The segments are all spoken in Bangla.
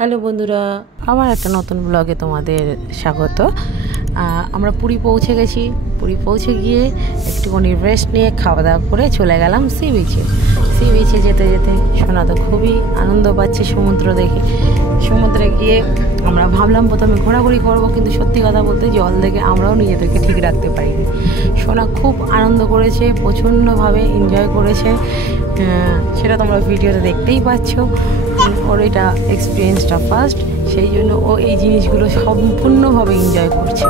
হ্যালো বন্ধুরা, আবার একটা নতুন ব্লগে তোমাদের স্বাগত। আমরা পুরী পৌঁছে গেছি। পুরী পৌঁছে গিয়ে একটুখানি রেস্ট নিয়ে খাওয়া দাওয়া করে চলে গেলাম সি বিচে যেতে যেতে সোনা তো খুবই আনন্দ পাচ্ছে সমুদ্র দেখে। সমুদ্রে গিয়ে আমরা ভাবলাম প্রথমে ঘোরাঘুরি করব, কিন্তু সত্যি কথা বলতে জল দেখে আমরাও নিজেদেরকে ঠিক রাখতে পারিনি। সোনা খুব আনন্দ করেছে, প্রচণ্ডভাবে এনজয় করেছে, সেটা তোমরা ভিডিওতে দেখতেই পাচ্ছ। ওর এটা এক্সপিরিয়েন্সটা ফার্স্ট, সেই জন্য ও এই জিনিসগুলো সম্পূর্ণভাবে এনজয় করছে।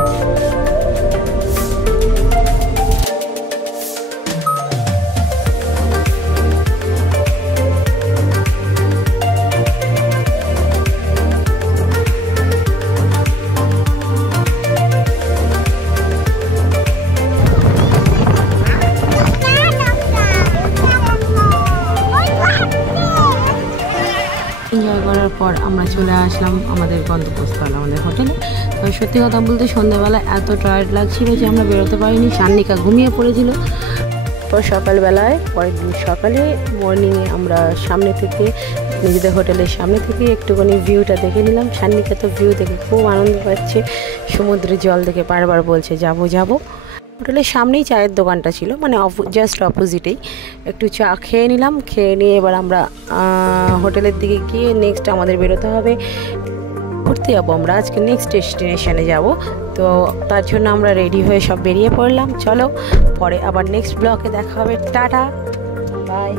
এনজয় করার পর আমরা চলে আসলাম আমাদের গন্তব্যস্থল, আমাদের হোটেলে। তো সত্যি কথা বলতে সন্ধ্যাবেলা এত টায়ার্ড লাগছিল যে আমরা বেরোতে পারিনি। সান্নিকা ঘুমিয়ে পড়েছিল। পর সকালবেলায় পরের দিন সকালে মর্নিংয়ে আমরা সামনে থেকে নিজেদের হোটেলের সামনে থেকে একটুখানি ভিউটা দেখে নিলাম। সান্নিকা তো ভিউ দেখে খুব আনন্দ পাচ্ছে, সমুদ্রের জল দেখে বারবার বলছে যাবো। হোটেলের সামনেই চায়ের দোকানটা ছিল, মানে জাস্ট অপোজিটেই। একটু চা খেয়ে নিলাম, খেয়ে নিয়ে এবার আমরা হোটেলের দিকে গিয়ে নেক্সট আমাদের বেরোতে হবে, ঘুরতে যাবো আমরা আজকে নেক্সট ডেস্টিনেশনে যাব। তো তার জন্য আমরা রেডি হয়ে সব বেরিয়ে পড়লাম। চলো পরে আবার নেক্সট ব্লগে দেখা হবে। Tata, by.